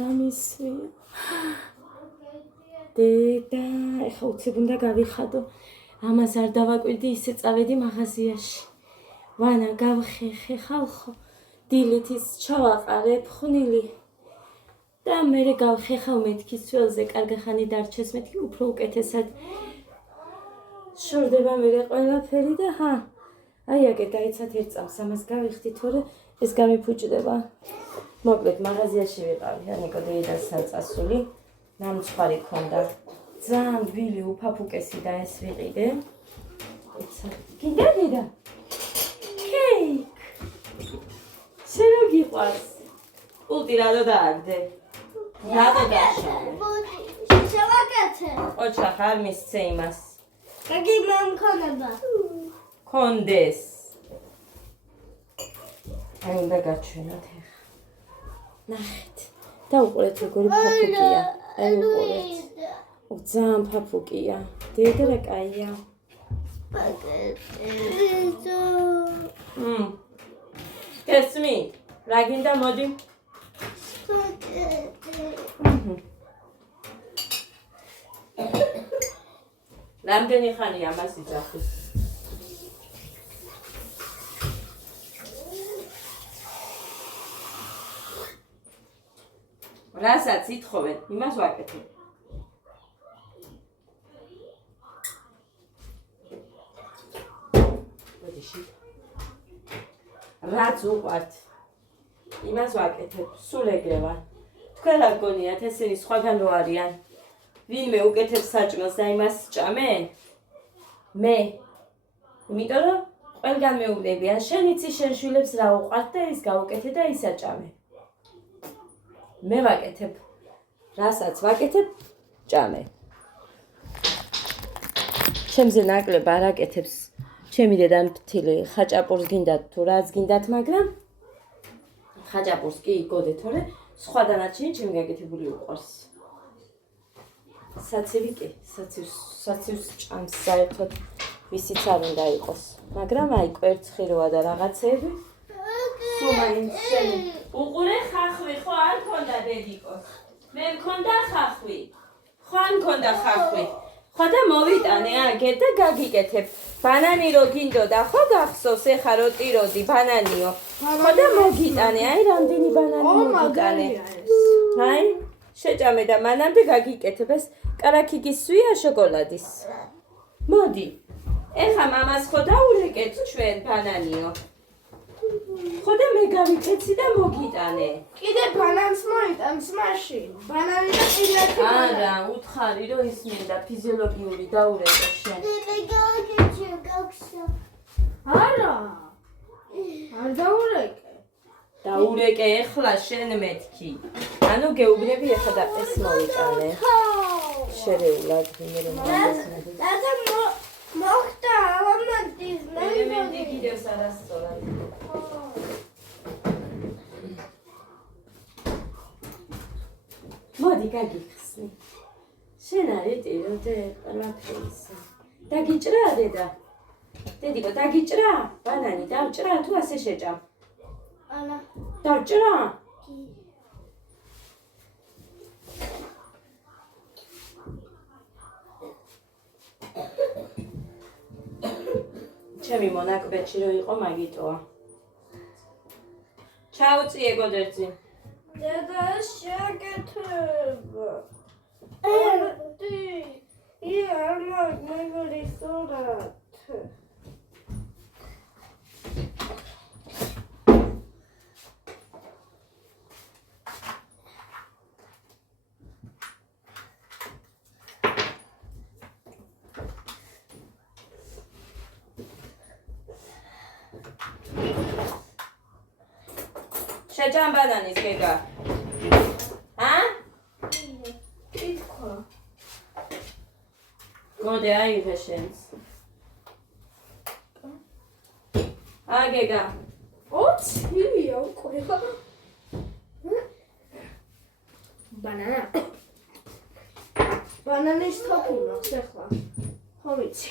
გამისვია. დედა, ეხლა უცებ უნდა გავიხადო. ამას არ დავაკვირდი, ისე წავედი მაღაზიაში. ვანა გავხეხე ხალხო. დილით ის ჩავაყარე ფხვნილი. და მერე გავხეხავ მეთქის ძველზე, კარგახანი დარჩეს, მეთქი უფრო უკეთესად. შორდება მერე ყველაფერი და აი აგე დაიცათ ერთ წამს ამას გავიხდი, თორე ეს გამიფუჭდება. მოკლედ მაღაზიაში ვიყავი, ანიკო დეიდასთან წასული. ნამცხვარი ქონდა. ძალიან გვილი უფაფუკესი და ეს ვიყიდე. ეცად. კიდე დედა. კეიკ. შენ რო გიყვარს? პულტი რადო დააგდე? რადო დაშალე? შევაკეთე. ოჩახ არ მისცე იმას. კარგი მომქონება. კონდეს. აი უნდა გაჩვენოთ ახლა. ნახეთ. დაუყურეთ როგორი ფაფუკია. აი უყურეთ. ძალიან ფაფუკია. დედა რა კაია. გესმი? რა გინდა მოდი? რამდენი ხანია ამას იძახის? რასაც ითხოვენ, იმას ვაკეთებ. მოდიში. რაც უყვართ, იმას ვაკეთებ, სულ ეგრე ვარ. თქვენ რა გგონიათ, ესენი სხვაგან რო არიან? ვინმე უკეთებს საჭმელს და იმას სჭამენ? მე. იმიტომ რომ ყველგან მეუბნებიან, შენ იცი შენ შვილებს რა უყვართ და ის გაუკეთე და ისაჭამე. მე ვაკეთებ, რასაც ვაკეთებ, ჭამე. ჩემზე ნაკლებ არ აკეთებს, ჩემი დედამ ფთილი, ხაჭაპურს გინდათ თუ რაც გინდათ, მაგრამ ხაჭაპურს კი იგოდე, თორე სხვა დანარჩენი ჩემი გაკეთებული უყვარს. საცივი კი, საცივს ჭამს საერთოდ, ვისიც არ უნდა იყოს. მაგრამ აი კვერცხი როა და რაღაცეები, სულ მაინც შენი. უყურე ხახვი, ხო არ მქონდა დედიკოს? მე მქონდა ხახვი. ხო არ მქონდა ხახვი. ხო და მოვიტანე აგე და გაგიკეთებ. ბანანი რო გინდოდა, ხო გახსოვს ეხა რო ტიროდი ბანანიო. ხო და მოგიტანე, აი რამდენი ბანანი მოგიტანე. აი, შეჭამე და მანამდე გაგიკეთებ ეს კარაქიგის სვია შოკოლადის. მოდი. ეხა მამას ხო დაურეკეთ ჩვენ ბანანიო. ხო და მე გავიკეთე და მოგიტანე. კიდე ბანანს მოიტანს მაშინ. ბანანი და ყინათი. არა, უთხარი რომ ის მინდა ფიზიოლოგიური დაურეკე შენ. არა. არ დაურეკე. დაურეკე ეხლა შენ მეთქი. ანუ გეუბნები ეხლა და ეს მოვიტანე. შერეულად მე რომ მოგესმები. და მოხდა ამანტის ელემენტი კიდევ არასწორად. მოდი გაგიხსნი. შენ არის ტიროდე ყველაფერისა. დაგიჭრა დედა? დედიკო დაგიჭრა? ბანანი დავჭრა თუ ასე შეჭამ? ანა. დავჭრა? ჩემი მონაკვეთში რო იყო მაგიტოა. ჩაუწიე გოდერძი. დედა შეკეთებ. არ მაგარი სურათ. შეჭამ ბანანის გეგა. ითქვა. გოდე აიღე შენს. აგეგა. ოცივია უკვე. ბანანა. ბანანის თოფი მაქვს ახლა. ხო ვიცი.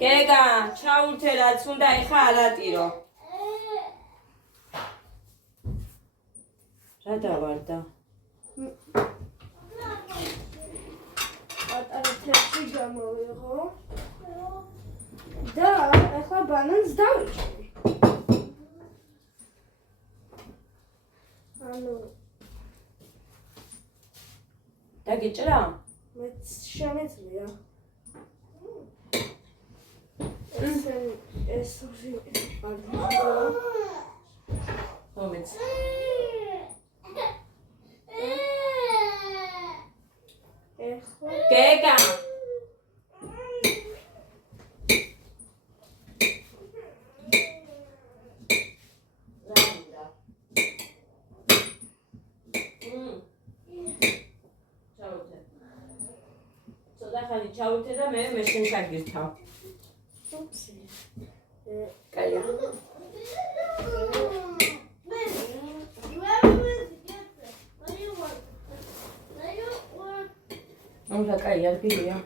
გეგა, ჩაურთე რაც უნდა ეხა არატირო. რა დავარდა? პატარა თეთრი გამოვიღო. და ახლა ბანანს დავიჭრი. ანუ დაგიჭრა? მეც შემეძლია. ეს მომეც. გეგა. ჩავუთე და მე შენ შეგირთავ. ოფსი. კაია. ამდა კაია, რბილია.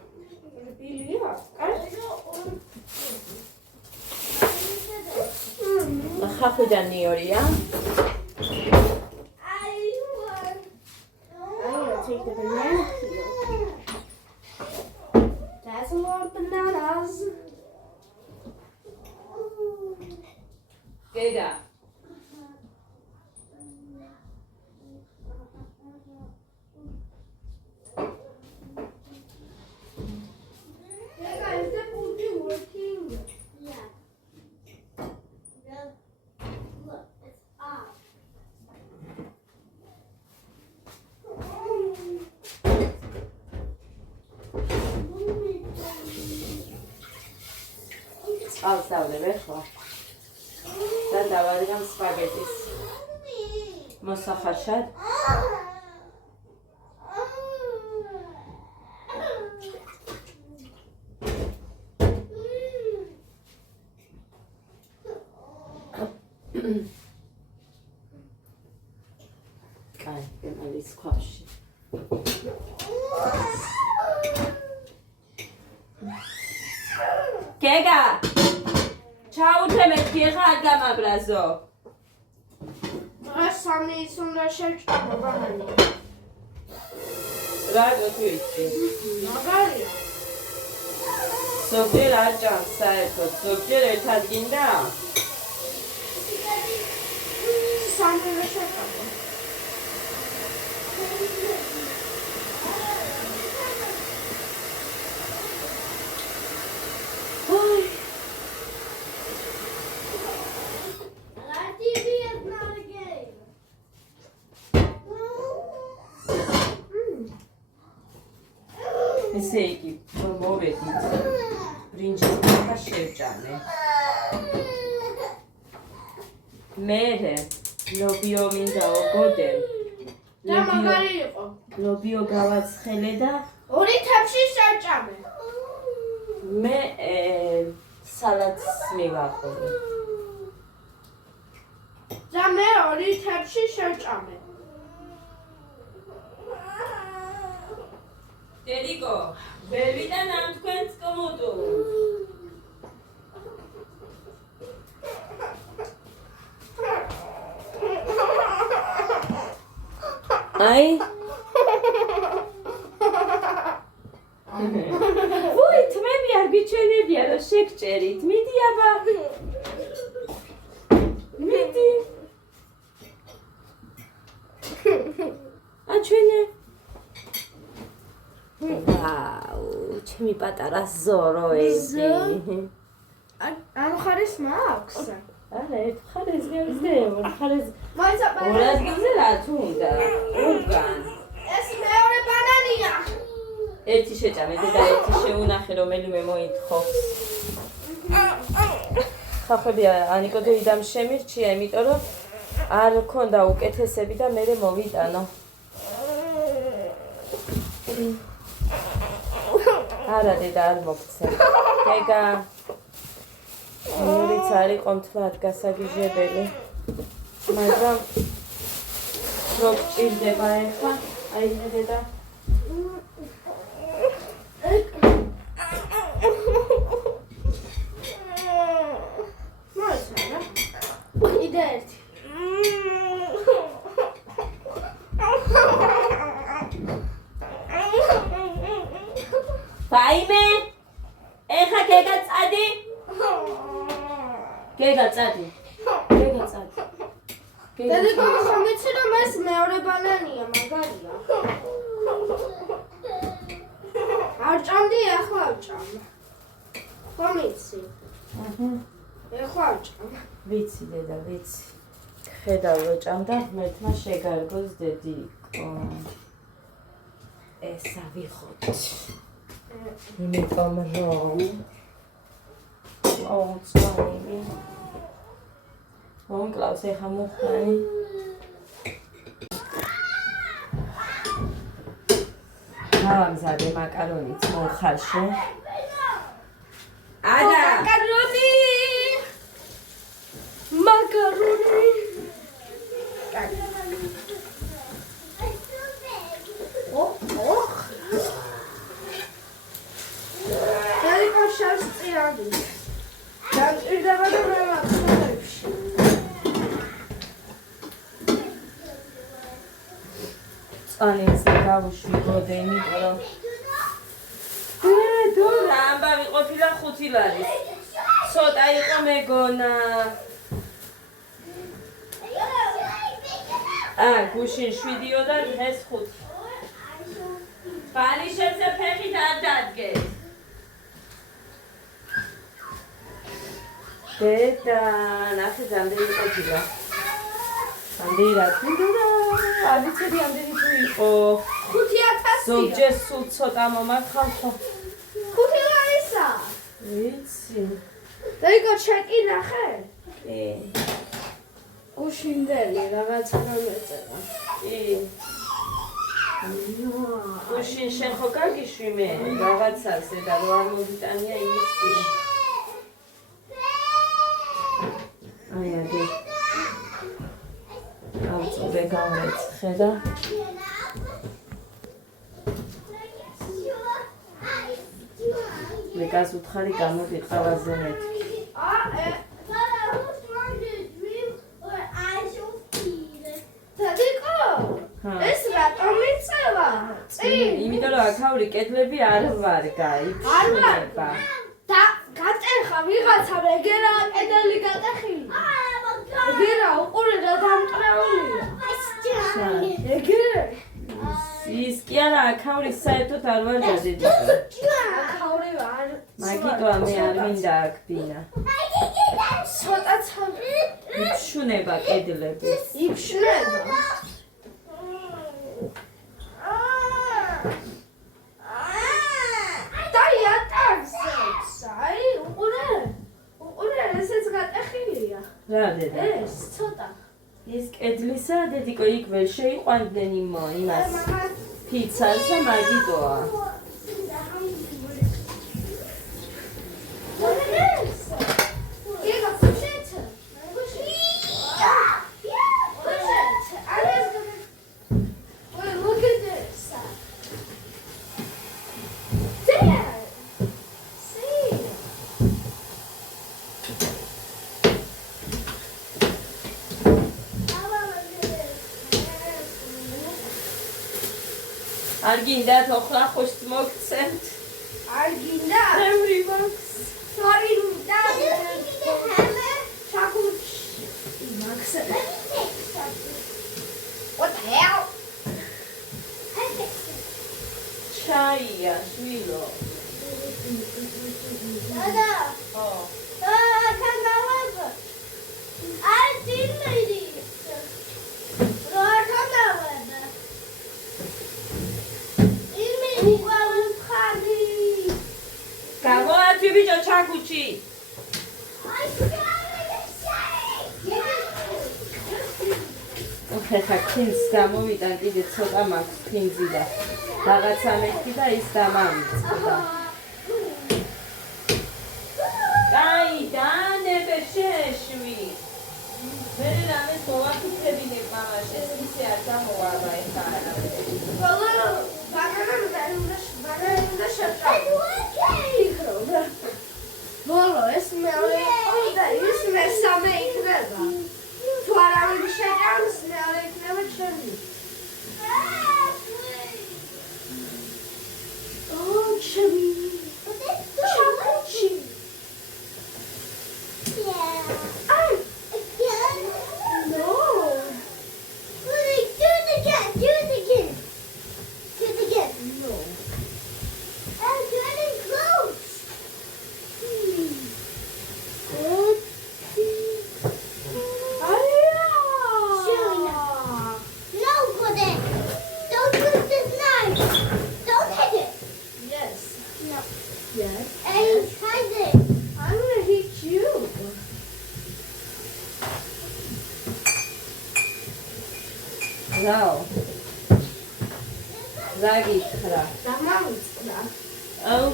რბილია? კაი. ხახვიდან ნიორია. Take the banana peel. That's a lot of bananas. გეგა. Is the putty working? Yeah. Look, it's off. წყალს დავდებ ახლა. და დავარგამ სპაგეტის მოსახარშად. კაი, გემალის ქვაში. გეგა ჩაუთე მეთქი ხა არ გამაბრაზო. დღეს სამი ის უნდა შეჭამო ბანანი. რა გოთვიცი? მაგარია. ზოგჯერ არ ჭამს საერთოდ, ზოგჯერ ერთად გინდა? სამი უნდა შეჭამო. TV is not a game. ესე იგი, მოვედით. ბრინჯის და შევჭამე. მერე ლობიო მინდა ოგოდე. და მაგარი იყო. ლობიო გავაცხელე და ორი თაფში შეჭამე. მე სალატს მივახურე. და მე ორი თაფში შეჭამე. დედიკო, ვერვიდან ამ თქვენს კომოდო. აი ვუი, თმები არ გიჩვენებია რომ შეგჭერით. მიდი აბა. მიდი. აჩვენე. ვაუ, ჩემი პატარა ზოროები. ამ ხარის მაქვს. არა, ერთ ხარეს გავიზდე, ორ ხარეს მაიცა ორ ბანანი. ადგილზე რაც უნდა. ორგან. ეს მეორე ბანანია. ერთი შეჭამე და ერთი შეუნახე რომელიმე მოითხო. ხახები ანიკო დეიდამ შემირჩია, იმიტომ რომ არ ქონდა უკეთესები და მე მოვიტანო. არა დედა არ მოგცე. გეგა მურიც არ იყო მთლად გასაგიჟებელი. მაგრამ რო გჭირდება ეხლა, აი დედა. მაიცა რა. იდე ერთი. გეგა წადი. გეგა წადი. დედიკო ხომ იცი რომ ეს მეორე ბანანია, მაგარია. არ ჭამდი, ახლა ვჭამ. ხომ იცი? ახლა ვჭამ. ვიცი დედა, ვიცი. ხედავ რო ჭამდა, ღმერთმა შეგარგოს დედიკო. ეს ავიღოთ. იმიტომ რომ წვანი. მომკლავს ეხა მოხმარი. გავამზადე მაკარონიც მოხარშე. ადა! მაკარონი! მაკარონი! დედიკო შავს წიადი. დამჭირდება და მე ვახსენებში. წანიც გავუშვიდოდე, იმიტომ რომ თუ რა ამბავი ყოფილა 5 ლარის. ცოტა იყო მეგონა. გუშინ 7-იო და დღეს 5. ბანიშებზე ფეხით არ დადგე. დედა, ნახე რამდენი ყოფილა. ამდენი რა თუნდა, არ ვიცოდი ამდენი თუ იყო. 5000-ია. ზოგჯერ სულ ცოტა მომარხავ ხო? 5 ლარისა. ვიცი. დედიკო ჩეკი ნახე? კი. გუშინდელი რაღაცა რომ ეწერა. კი. გუშინ შენ ხო გაგიშვი მე რაღაცას და რო არ მოგიტანია იმისი. აი ადი. ავწოდე გამეცხე და მე გასუთხარი გამოდი ყავაზე მეთქი. დედიკო, ეს რატომ იწევა? იმიტომ რომ აქაური კედლები არ ვარგა, იფშუნება. და გატეხა ვიღაცა ეგერა კედელი გატეხილი. ეგერა უყურე რა დამტრეულია. ეგერა ის კი არა აქაური საერთოდ არ ვარგა დედიკო. ახაური არ მაგიტოა მე არ მინდა აქ ბინა. ცოტა ცოტა იფშუნება კედლები. იფშნება. რა დედა? ეს ცოტა. ის კედლისა დედიკო იქ ვერ შეიყვანდნენ იმას ფიცას და მაგიტოა. არ გინდა თოხლა ხოშს მოგცემთ? არ გინდა? ბევრი მაქვს. Sorry, Dad. What the hell? ჩაია, შვილო. Dada. Oh. Can I have it? I didn't eat it. Lord, can I have it? გამოართვი ბიჭო ჩაგუჩი. ხეხა ქინს გამოვიდა კიდე ცოტა მაქვს ქინზი და რაღაცა მეთქი და ის დამამიწყდა. კაი დანებე შეშვი. მე რამეს მოვაკეთებინე მამაშეს ისე არ გამოვა ეხა. Bolo, es მეორე და ის მესამე იქნება. თუ არავინ შეჭამს, მეორე იქნება ჩემი. Oh, ჩემი. გზაო? გზა გითხრა. დამავიწყდა. აუ,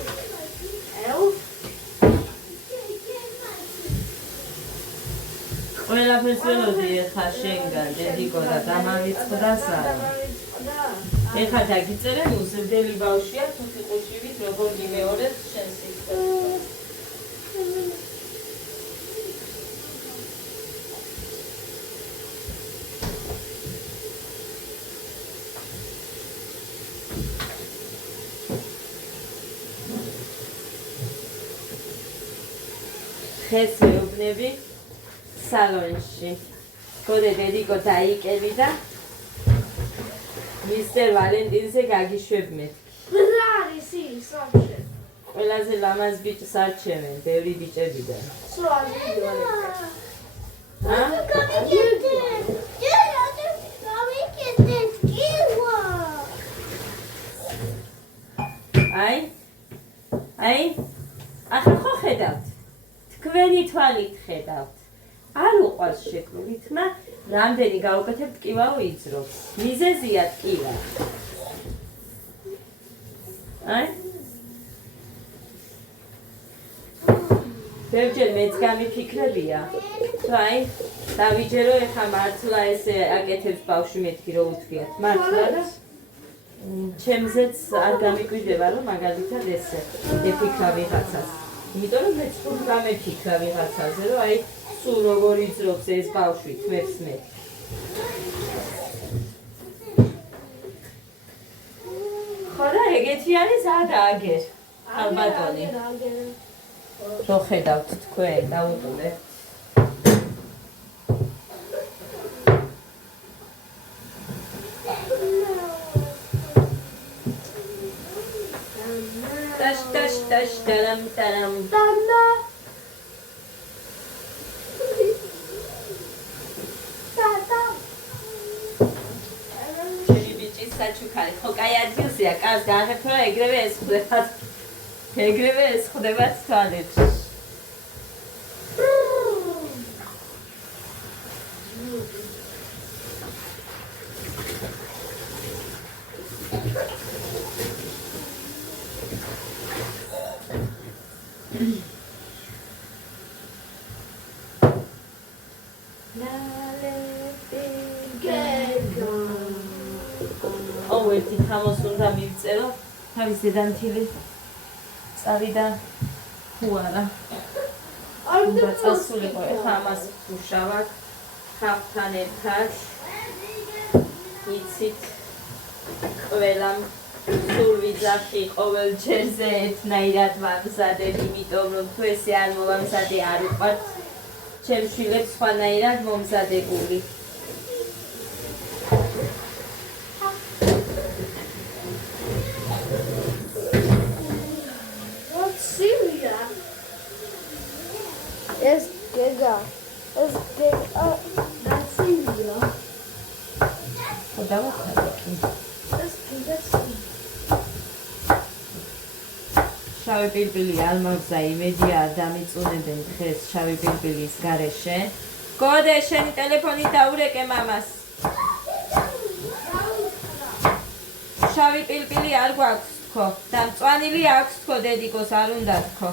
ყველაფერს ველოდი ეხა შენგან, დედიკო და დამავიწყდას არა. ეხა დაგიწერე, უზრდელი ბავშვია, თუთი ყუჩივით, როგორ გიმეორებ შენ სიკვდილს. ხეს მეუბნები სალონში. გოდე დედიკო დაიკები და მისტერ ვალენტინზე გაგიშვებმეთ. რა არის ის ვაფშე? ყველაზე ლამაზ ბიჭს არჩევენ, ბევრი ბიჭებიდან. სულ არ მიდივალე. აი, ახლა ხო ხედავთ? თქვენი თვალით ხედავთ. არ უყვარს შექმნილი თმა, რამდენი გაუკეთებ ტკივაო იძრობს. მიზეზია ტკივა. ბევრჯერ მეც გამიფიქრებია, აი, დავიჯერო ეხა მართლა ესე აკეთებს ბავშვი მეთქი რო უთხრიათ. მართლა და ჩემზეც არ გამიკვირდება, რომ მაგალითად ესე ეფიქრა ვიღაცას. იმიტომ რომ მეც თუ გამეფიქრა ვიღაცაზე, რომ აი სულ როგორ იძრობს ეს ბავშვი თმებს მე. ხო და ეგეთი არის ადაგერ. ალბათონი. რო ხედავთ თქვენ, დაუტოვებთ. Taş, taram, taram. Dana. Tata. ჩემი ბიჭი საჩუქარი, ხო კაი ადგილზეა, კარს გააღებთ, რომ ეგრევე ესხდებათ თვალებში. ერთი თამოს უნდა მივწერო, თავის დედამთილი წავიდა თუ არა. უნდა წასულიყო, ეხლა ამას ვუშავად, ხავთან ერთად. იცით, ყველამ სულ ვიძახი ყოველ ჯერზე ერთნაირად ვამზადებ, იმიტომ რომ თუ ესე არ მოვამზადე არ უყვართ ჩემ შვილებს სხვანაირად მომზადებული. ეს გეგა დაცინია. ხო დავუხარდე. ეს გეგა შავი პილპილი ალმავსა იმედია არ დამიწუნებენ დღეს შავი პილპილის გარეშე. გოდე შენი ტელეფონი დაურეკე მამას. შავი პილპილი არ გვაქვს თქო და მწვანილი აქვს თქო დედიკოს არ უნდა თქო.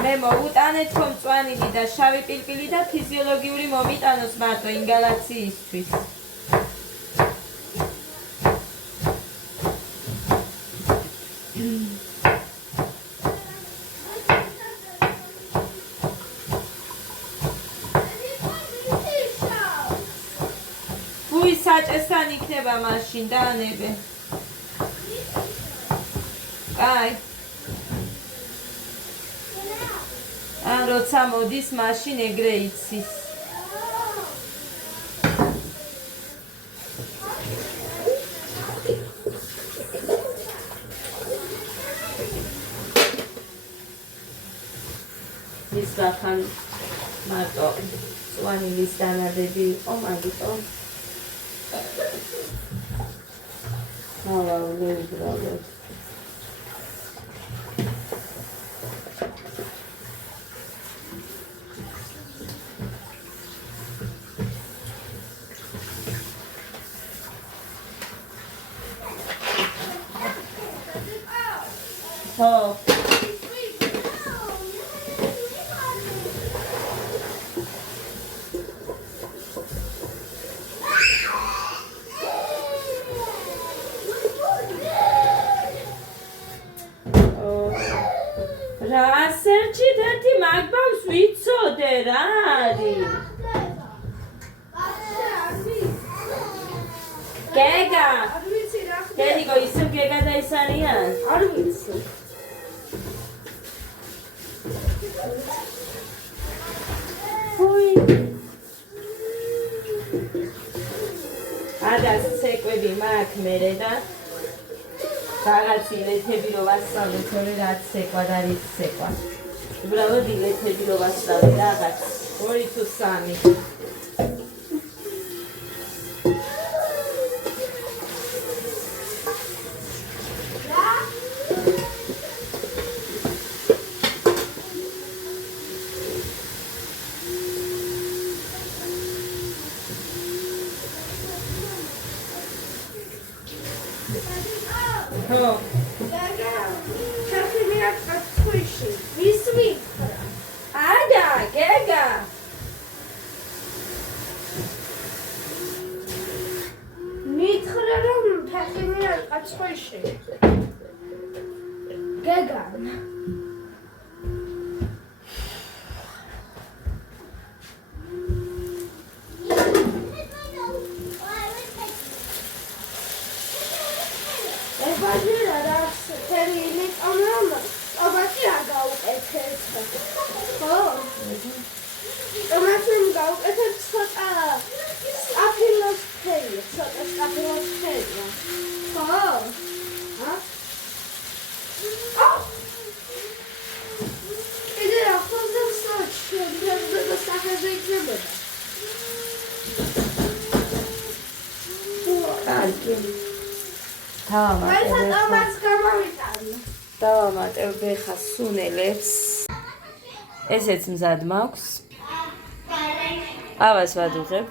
მე მოვუტანე თქო მწვანილი და შავი პილპილი და ფიზიოლოგიური მომიტანოს მარტო ინგალაციისთვის. ვუი საჭესთან იქნება მაშინ დაანებე. კაი. ან როცა მოდის მაშინ ეგრე იცის. ის გახან მარტო მწვანილის დანადები იყო მაგიტომ. უბრალოდ რა არის? გეგა! არ ვიცი რა ხდება. დედიკო, ისევ გეგა და ის არიან? არ ვიცი. ფუი! ადას ცეკვები მაქვს მერე და რაღაც ილეთები რო ვასწავლე, თორე რაც ცეკვა და რის ცეკვა. უბრალოდ ილეთები რო ვასწავლე რაღაც 2 თუ 3. ხო, გეგა, ჩეხი მიაყვა თქვიში. ვის მითხრა? ადა, გეგა. მითხრა რომ ფეხი მიაყვა თქვიში. გეგა. ებაჟირა რაც თერი ηλიკონომ ტომატი არ გაუკეთეთ. ხო? ტომატი გაუკეთეთ ცოტა სტაფილოს ფერია, ცოტა სტაფილოს ფერია. ხო? ა? კიდე ახალზე ვსაჩი, და სახეზე იქნებოდა. კარგი. დავამატებ მე ტომატს გამოვიტანე. დავამატებ ხა სუნელებს. ესეც მზად მაქვს. ყავას ვადუღებ.